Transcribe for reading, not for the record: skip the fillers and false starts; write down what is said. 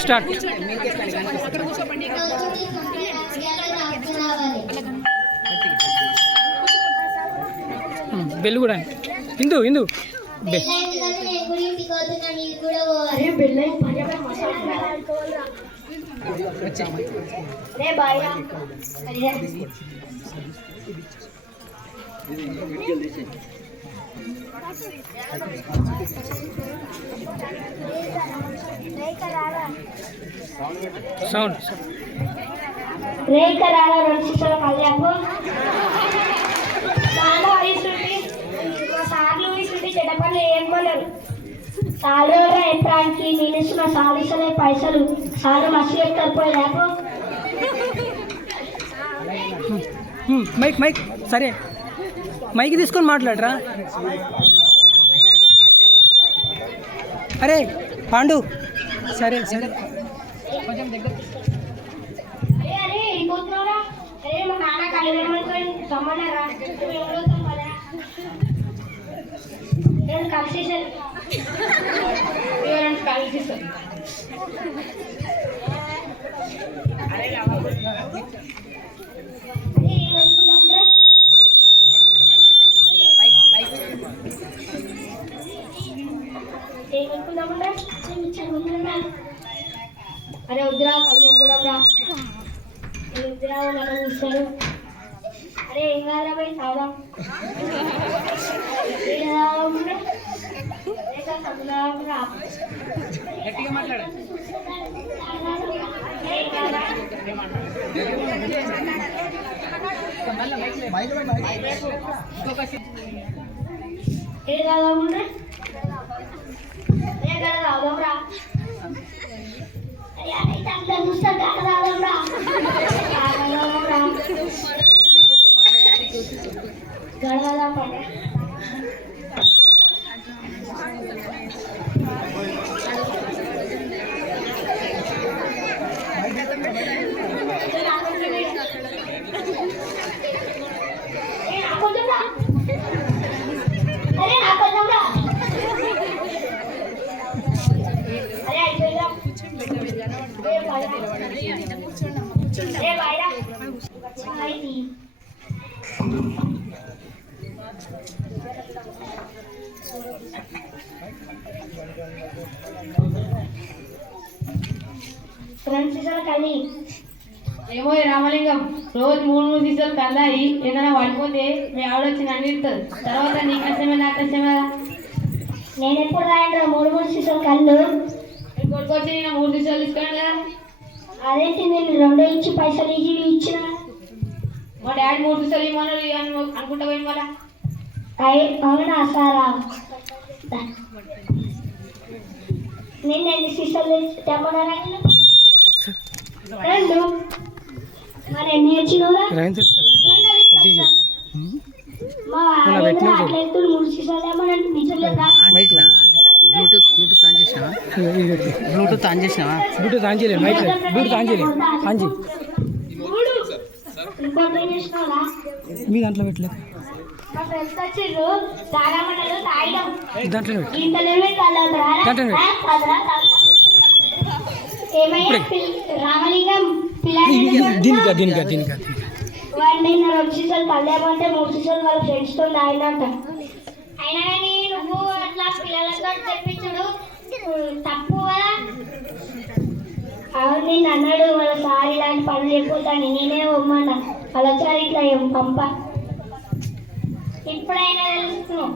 Start. Bell కూడా ఇందు ఇందు sound చెడపల్లి ఏమన్నారు సాలు ఎత్తానికి నేను ఇస్తున్న సాధించలే పైసలు సాలు మసి ఎక్కడిపోయాకు మైక్ మైక్ సరే మైక్ తీసుకొని మాట్లాడరా. అరే పాండు సరే సరే కొంచెం దగ్గర అరే వద్దురా కళ్యాణ్ కూడా రా వద్దురా నన్ను చూస్తాడు. అరే ఏం కాదురా పోయి సాదా గట్టిగా మాట్లాడు. ఏది కాదా రావురా చూస్తా రావురా గడవదా పడ ఏమో రామలింగం రోజు 3 సీసాలు కల్లాయి ఏదైనా పడిపోతే మీ ఆవిడ వచ్చి నన్ను ఇస్తుంది. తర్వాత నీ కష్టమే నా కష్టమే. నేను ఎప్పుడు రాయండి 3 సీసాలు కళ్ళు కొడుకొచ్చి నేను 3 సీసాలు ఇస్తాను కదా. అదేంటి నేను 2 ఇచ్చి పైసలు ఇచ్చిన మా డాడీ 3 సీసాలు ఇవ్వమని అనుకుంటా పోయింది మళ్ళా. అవునా సారా నేను ఎన్ని సీసాలు తెమ్మన్నారా? 2 మరి ఎన్ని వచ్చినవురా? మా అట్లయితే 3 సీసాలు ఏమన్నా నిజం లేదా? బ్లూటూత్ ఆన్ చేసినావా? బ్లూటూత్ ఆన్ చేసినావా? బ్లూటూత్ ఆన్ చేయలేదు. మైక్ బ్లూటూత్ ఆన్ చేయలేదు. ఆన్ చేయి. మీ దాంట్లో పెట్టలేదు. దాంట్లో రామలింగం దీనికా వాడిని 2 సీసాలు కళ్యామంటే 3 సీసాలు వాళ్ళ ఫ్రెండ్స్ తో తాగినంట. అయినా కానీ నువ్వు అట్లా పిల్లలతో తెప్పించుడు తప్పు కదా. అవును నేను అన్నాడు వాళ్ళ సార్ ఇలాంటి పనులు చెప్పొద్దని. నేనే ఇవ్వమన్నా వాళ్ళసారి ఇట్లా పంప. ఇప్పుడైనా తెలుస్తున్నావు.